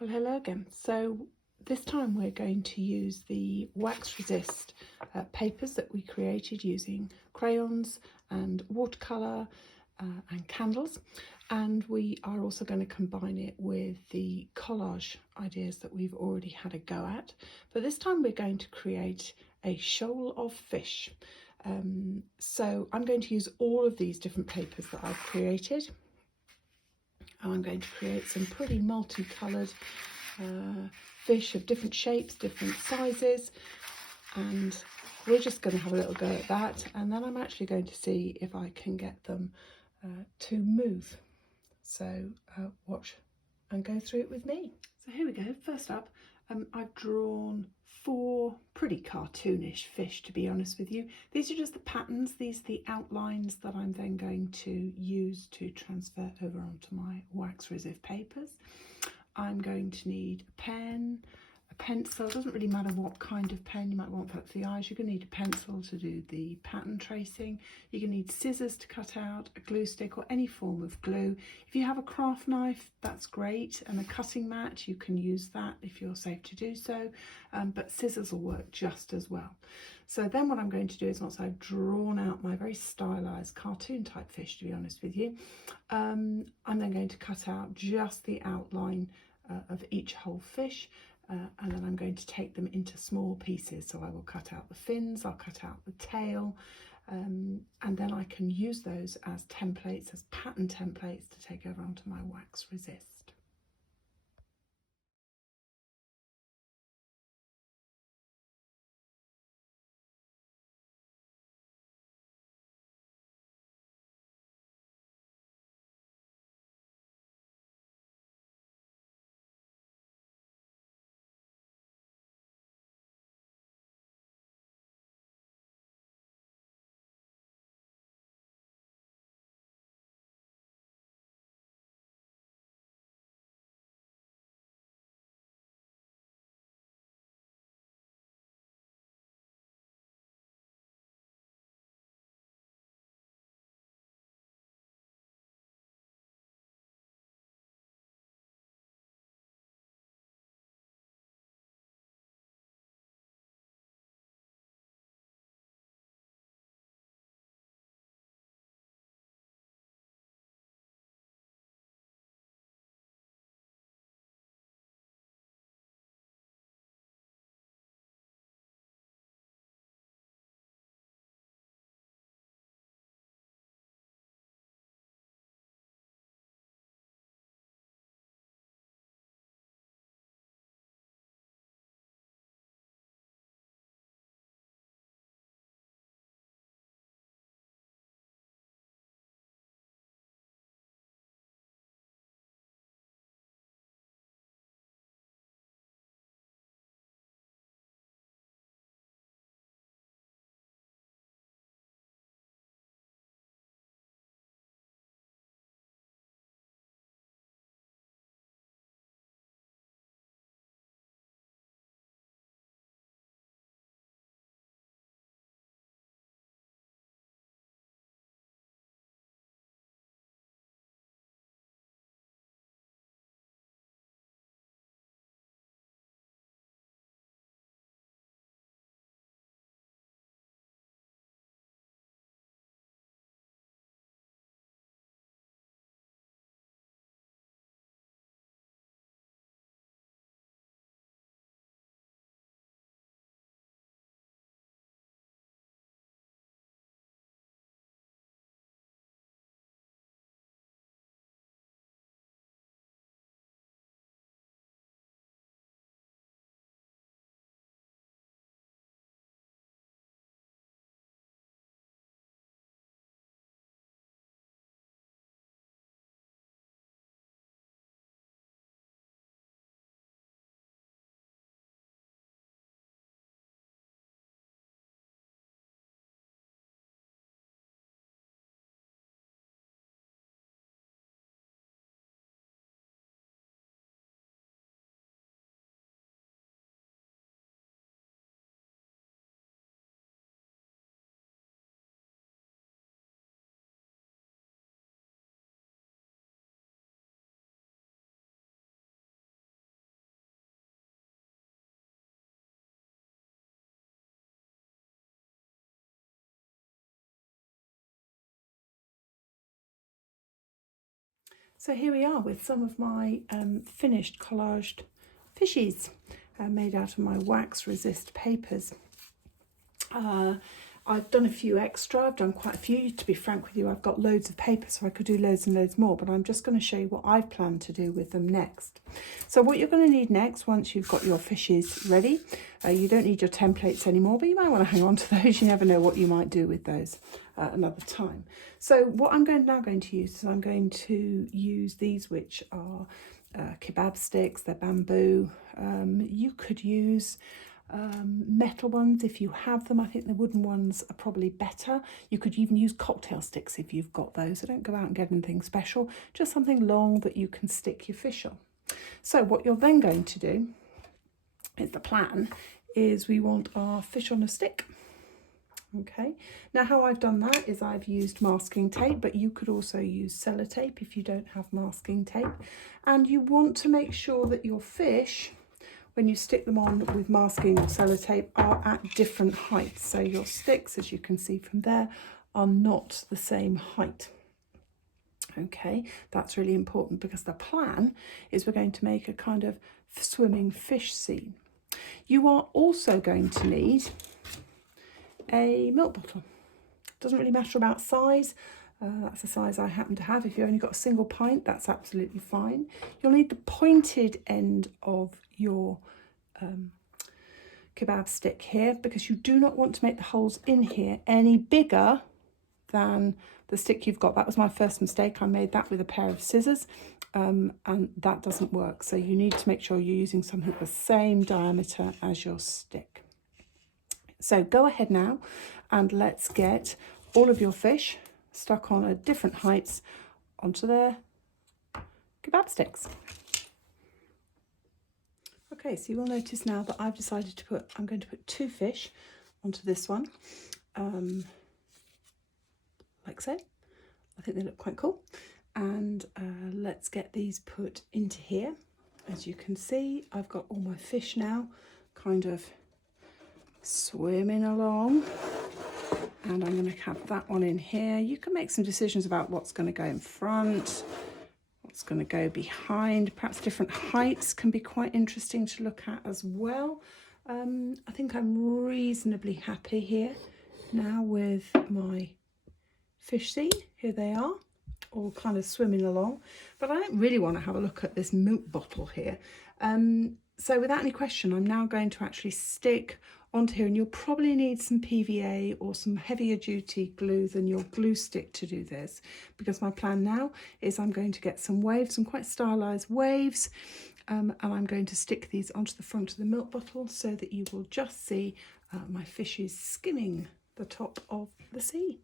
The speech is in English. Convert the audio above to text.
Well, hello again. So this time we're going to use the wax resist papers that we created using crayons and watercolour and candles, and we are also going to combine it with the collage ideas that we've already had a go at, but this time we're going to create a shoal of fish. So I'm going to use all of these different papers that I've created. And I'm going to create some pretty multicoloured fish of different shapes, different sizes, and we're just going to have a little go at that, and then I'm actually going to see if I can get them to move. So watch and go through it with me. So here we go. First up, I've drawn 4 pretty cartoonish fish, to be honest with you. These are just the patterns, these are the outlines that I'm then going to use to transfer over onto my wax resist papers. I'm going to need a pen, a pencil. It doesn't really matter what kind of pen you might want for the eyes. You're going to need a pencil to do the pattern tracing. You're going to need scissors to cut out, a glue stick or any form of glue. If you have a craft knife, that's great, and a cutting mat, you can use that if you're safe to do so, but scissors will work just as well. So then what I'm going to do is, once I've drawn out my very stylised cartoon type fish, to be honest with you, I'm then going to cut out just the outline of each whole fish, and then I'm going to take them into small pieces. So I will cut out the fins, I'll cut out the tail, and then I can use those as templates, as pattern templates to take over onto my wax resist. So here we are with some of my finished collaged fishies made out of my wax resist papers. I've done a few extra, I've done quite a few. To be frank with you, I've got loads of paper, so I could do loads and loads more, but I'm just going to show you what I've planned to do with them next. So what you're going to need next, once you've got your fishes ready, you don't need your templates anymore, but you might want to hang on to those. You never know what you might do with those another time. So what I'm now going to use is I'm going to use these, which are kebab sticks, they're bamboo. You could use metal ones if you have them. I think the wooden ones are probably better. You could even use cocktail sticks if you've got those. So don't go out and get anything special, just something long that you can stick your fish on. So what you're then going to do is, the plan is, we want our fish on a stick. Okay, now how I've done that is I've used masking tape, but you could also use sellotape if you don't have masking tape. And you want to make sure that your fish, when you stick them on with masking or sellotape, are at different heights. So your sticks, as you can see from there, are not the same height. Okay, that's really important because the plan is we're going to make a kind of swimming fish scene. You are also going to need a milk bottle. Doesn't really matter about size. That's the size I happen to have. If you've only got a single pint, that's absolutely fine. You'll need the pointed end of your kebab stick here, because you do not want to make the holes in here any bigger than the stick you've got. That was my first mistake. I made that with a pair of scissors and that doesn't work. So you need to make sure you're using something the same diameter as your stick. So go ahead now and let's get all of your fish stuck on at different heights onto their kebab sticks. Okay, so you will notice now that I've decided to put, I'm going to put 2 fish onto this one, like so. I think they look quite cool. And let's get these put into here. As you can see, I've got all my fish now kind of swimming along. And I'm going to have that one in here. You can make some decisions about what's going to go in front, what's going to go behind. Perhaps different heights can be quite interesting to look at as well. I think I'm reasonably happy here now with my fish scene. Here they are, all kind of swimming along. But I don't really want to have a look at this milk bottle here. So without any question, I'm now going to actually stick onto here, and you'll probably need some PVA or some heavier duty glue than your glue stick to do this, because my plan now is I'm going to get some waves, some quite stylized waves, and I'm going to stick these onto the front of the milk bottle so that you will just see my fishes skimming the top of the sea.